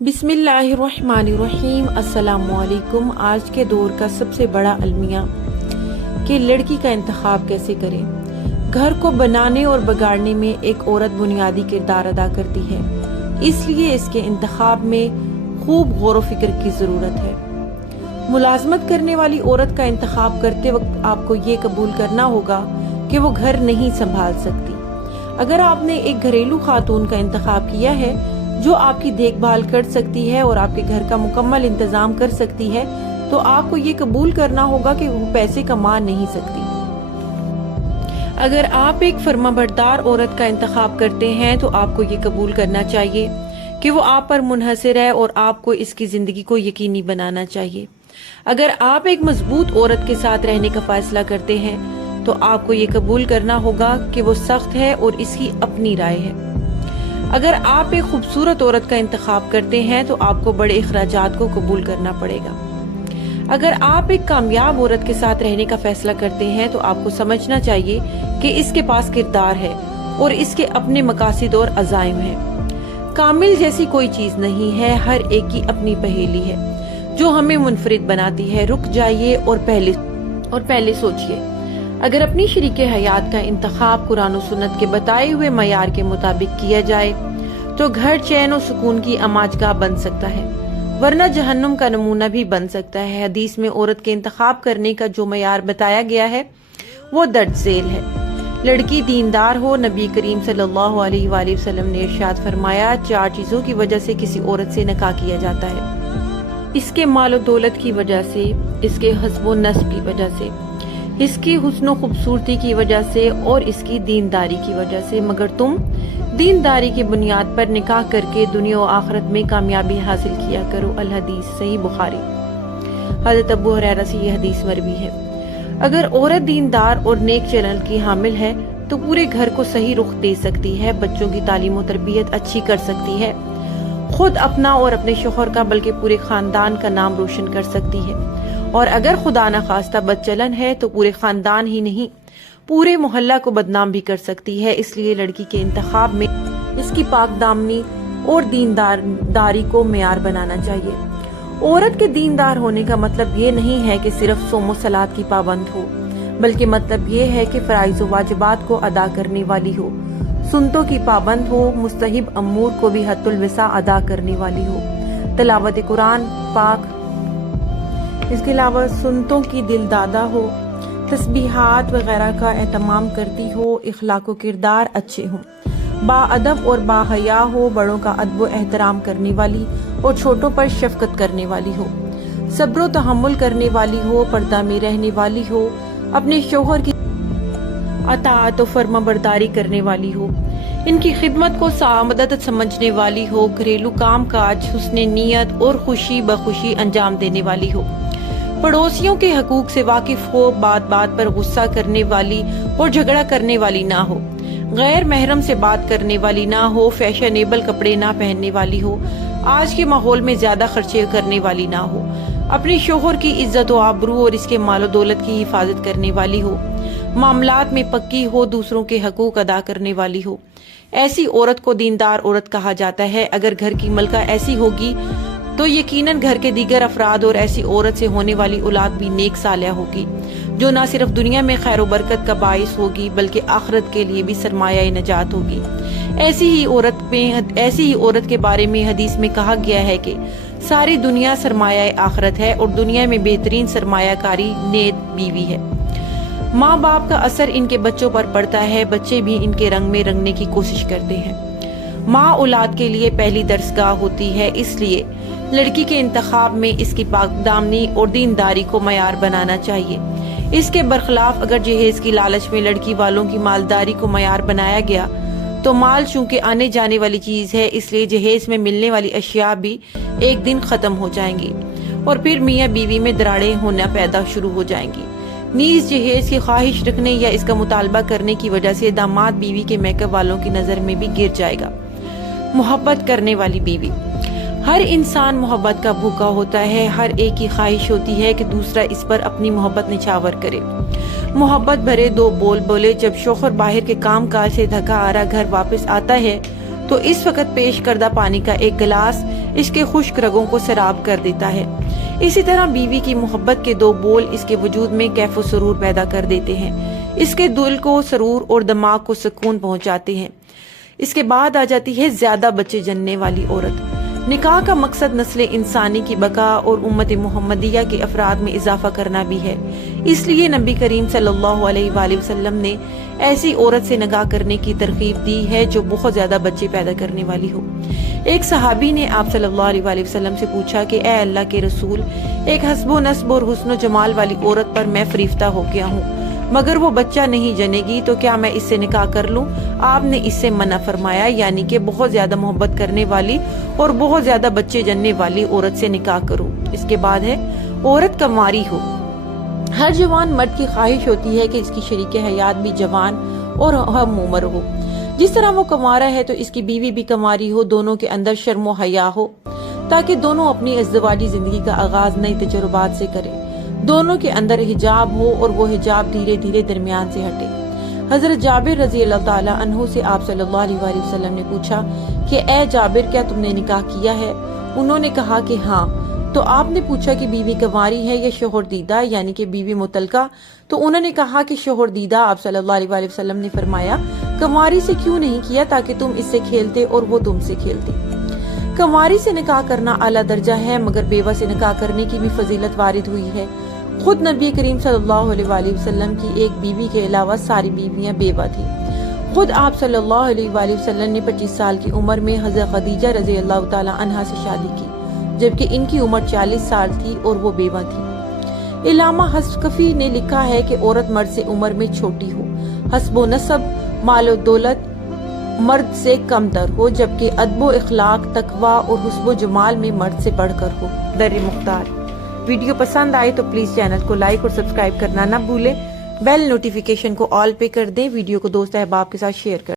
बिस्मिल्लाहिर्रहमानिर्रहीम। अस्सलामुअलैकुम। आज के दौर का सबसे बड़ा अलमिया कि लड़की का इंतखाब कैसे करें। घर को बनाने और बिगाड़ने में एक औरत बुनियादी किरदार अदा करती है, इसलिए इसके इंतखाब में खूब गौर व फिक्र की ज़रूरत है। मुलाजमत करने वाली औरत का इंतखाब करते वक्त आपको ये कबूल करना होगा कि वो घर नहीं संभाल सकती। अगर आपने एक घरेलू खातून का इंतखाब किया है जो आपकी देखभाल कर सकती है और आपके घर का मुकम्मल इंतजाम कर सकती है, तो आपको ये कबूल करना होगा कि वो पैसे कमा नहीं सकती। अगर आप एक फर्माबरदार औरत का इंतखाब करते हैं तो आपको ये कबूल करना चाहिए कि वो आप पर मुनहसर है और आपको इसकी जिंदगी को यकीनी बनाना चाहिए। अगर आप एक मजबूत औरत के साथ रहने का फैसला करते हैं तो आपको ये कबूल करना होगा कि वो सख्त है और इसकी अपनी राय है। अगर आप एक खूबसूरत औरत का इंतखाब करते हैं तो आपको बड़े अखराजात को कबूल करना पड़ेगा। अगर आप एक कामयाब औरत के साथ रहने का फैसला करते हैं तो आपको समझना चाहिए कि इसके पास किरदार है और इसके अपने मकासद और अज़ाइम हैं। कामिल जैसी कोई चीज नहीं है, हर एक की अपनी पहेली है जो हमें मुनफरिद बनाती है। रुक जाइए और पहले सोचिए। अगर अपनी शरीके हयात का इंतखाब कुरान और सुन्नत के बताए हुए मयार के मुताबिक किया जाए तो घर चैन और सुकून की अमाजगाह बन सकता है, वरना जहन्नुम का नमूना भी बन सकता है। हदीस में औरत के इंतखाब करने का जो मयार बताया गया है वो दर्ज झेल है। लड़की दीनदार हो। नबी करीम सल्लल्लाहु अलैहि वसल्लम ने इरशाद फरमाया, 4 चीजों की वजह से किसी औरत से निकाह किया जाता है। इसके माल और दौलत की वजह से, इसके हस्ब व नस्ब की वजह से, इसकी हुस्न खूबसूरती की वजह से और इसकी दीनदारी की वजह से, मगर तुम दीनदारी की बुनियाद पर निकाह करके दुनिया और आखिरत में कामयाबी हासिल किया करो। अल हदीस सही बुखारी। हज़रत अबू हुरैरा से यह हदीस मरवी है। अगर औरत दीनदार और नेक चलन की हामिल है तो पूरे घर को सही रुख दे सकती है, बच्चों की तालीम और तरबियत अच्छी कर सकती है, खुद अपना और अपने शोहर का बल्कि पूरे खानदान का नाम रोशन कर सकती है। और अगर खुदा न खास्ता बदचलन है तो पूरे खानदान ही नहीं पूरे मोहल्ला को बदनाम भी कर सकती है। इसलिए लड़की के इंतखाब में इसकी पाक दामनी और दीनदारी को मेयार बनाना चाहिए। औरत के दीनदार होने का मतलब ये नहीं है कि सिर्फ सोमो सलात की पाबंद हो, बल्कि मतलब ये है कि फराइज व वाजिबात को अदा करने वाली हो, सुन्नतों की पाबंद हो, मुस्तहिब अमूर को भी हद्दुल विसा अदा करने वाली हो, तिलावत कुरान पाक, इसके अलावा सुन्नतों की दिलदादा हो, तस्बीहात वगैरह का एहतमाम करती हो, इखलाक व किरदार अच्छे हों, बाअदब और बाहया हो, बड़ों का अदब व एहतराम करने वाली और छोटों पर शफकत करने वाली हो, सब्र व तहम्मुल करने वाली हो, पर्दा में रहने वाली हो, अपने शोहर की अताअत व फर्माबरदारी करने वाली हो, इनकी खिदमत को सामदद समझने वाली हो, घरेलू काम काज हुस्न नीयत और खुशी बखुशी अंजाम देने वाली हो, पड़ोसियों के हकूक से वाकिफ हो, बात बात पर गुस्सा करने वाली और झगड़ा करने वाली ना हो, गैर महरम से बात करने वाली ना हो, फैशनेबल कपड़े ना पहनने वाली हो, आज के माहौल में ज्यादा खर्चे करने वाली ना हो, अपने शोहर की इज्जत व आबरू और इसके मालो दौलत की हिफाजत करने वाली हो, मामलात में पक्की हो, दूसरों के हकूक अदा करने वाली हो। ऐसी औरत को दीनदार औरत कहा जाता है। अगर घर की मलका ऐसी होगी तो यकीनन घर के दीगर अफराद और ऐसी औरत से होने वाली औलाद भी नेक सालिया होगी, जो न सिर्फ दुनिया में खैर व बरकत का बाइस होगी बल्कि आखिरत के लिए भी सरमाया नजात होगी। ऐसी ही औरत के बारे में हदीस में कहा गया है कि सारी दुनिया सरमाया आखिरत है और दुनिया में बेहतरीन सरमायाकारी नेक बीवी है। माँ बाप का असर इनके बच्चों पर पड़ता है, बच्चे भी इनके रंग में रंगने की कोशिश करते हैं। माँ औलाद के लिए पहली दरसगाह होती है, इसलिए लड़की के इंतखाब में इसकी पाकदामनी और दीनदारी को मयार बनाना चाहिए। इसके बरखिलाफ अगर जहेज की लालच में लड़की वालों की मालदारी को मयार बनाया गया तो माल चूंकि आने जाने वाली चीज है, इसलिए जहेज में मिलने वाली अशिया भी एक दिन खत्म हो जाएंगी और फिर मियाँ बीवी में दरारें होना पैदा शुरू हो जाएंगी। नीज जहेज की ख्वाहिश रखने या इसका मुतालबा करने की वजह से दामाद बीवी के मेकअप वालों की नजर में भी गिर जाएगा। मोहब्बत करने वाली बीवी। हर इंसान मोहब्बत का भूखा होता है, हर एक की ख्वाहिश होती है कि दूसरा इस पर अपनी मोहब्बत निछावर करे। मोहब्बत भरे 2 बोल बोले। जब शौहर बाहर के काम काज से थका हारा घर वापस आता है تو اس وقت پیش کردہ پانی کا ایک گلاس اس کے خشک رگوں کو سراب کر دیتا ہے۔ اسی طرح بیوی کی محبت کے 2 بول اس کے وجود میں کیف و سرور پیدا کر دیتے ہیں، اس کے دل کو سرور اور دماغ کو سکون پہنچاتے ہیں۔ اس کے بعد آ جاتی ہے زیادہ بچے جننے والی عورت۔ نکاح کا مقصد نسل انسانی کی بقا اور امت محمدیہ کے افراد میں اضافہ کرنا بھی ہے، اس لیے نبی کریم صلی اللہ علیہ وآلہ وسلم نے ایسی عورت سے نکاح کرنے کی ترغیب دی ہے جو بہت زیادہ بچے پیدا کرنے والی ہو۔ ایک صحابی نے آپ صلی اللہ علیہ وآلہ وسلم سے پوچھا کہ اے اللہ کے رسول، ایک حسب و نسب اور حسن و جمال والی عورت پر میں فریفتہ ہو گیا ہوں، مگر وہ بچہ نہیں جنے گی، تو کیا میں اس سے نکاح کر لوں؟ آپ نے اس سے منع فرمایا، یعنی کہ بہت زیادہ محبت کرنے والی اور بہت زیادہ بچے جننے والی عورت سے نکاح کرو۔ اس کے بعد ہے عورت کنواری ہو۔ ہر جوان مرد کی خواہش ہوتی ہے کہ اس کی شریک حیات بھی جوان اور ہم عمر ہو۔ جس طرح وہ کنوارا ہے تو اس کی بیوی بھی کنواری ہو، دونوں کے اندر شرم و حیا ہو، تاکہ دونوں اپنی ازدواجی زندگی کا آغاز نئی تجربات سے کریں۔ دونوں کے اندر حجاب ہو اور وہ حجاب دھیرے دھیرے درمیان سے ہٹے۔ حضرت جابر رضی اللہ تعالی عنہ سے آپ صلی اللہ علیہ وآلہ وسلم نے پوچھا کہ اے جابر، کیا تم نے نکاح کیا ہے؟ انہوں نے کہا کہ ہاں۔ تو آپ نے پوچھا کہ بیوی کنواری ہے یا شوہر دیدہ، یعنی کہ بیوی مطلقہ؟ تو انہوں نے کہا کہ شوہر دیدہ۔ آپ صلی اللہ علیہ وآلہ وسلم نے فرمایا، کنواری سے کیوں نہیں کیا؟ تاکہ تم اس سے کھیلتے اور وہ تم سے کھیلتی۔ کنواری سے نکاح کرنا اعلیٰ درجہ ہے، مگر بیوہ سے نکاح کرنے کی بھی فضیلت وارد ہوئی ہے۔ خود نبی کریم صلی اللہ علیہ وآلہ وسلم کی ایک بیوی کے علاوہ ساری بیویاں بیوہ تھیں۔ خود آپ صلی اللہ علیہ وآلہ وسلم نے 25 سال کی عمر میں حضرت خدیجہ رضی اللہ تعالی عنہا سے شادی کی، جبکہ ان کی عمر 40 سال تھی اور وہ بیوہ تھی۔ علامہ حسقفی نے لکھا ہے کہ عورت مرد سے عمر میں چھوٹی ہو، حسب و نسب، مال و دولت مرد سے کم تر ہو، جبکہ ادب و اخلاق، تقوی اور حسب و جمال میں مرد سے بڑھ کر ہو۔ در مختار۔ ویڈیو پسند آئے تو پلیز چینل کو لائک اور سبسکرائب کرنا نہ بھولیں، بیل نوٹیفیکیشن کو آل پہ کر دیں، ویڈیو کو دوست احباب کے ساتھ شیئر کر دیں۔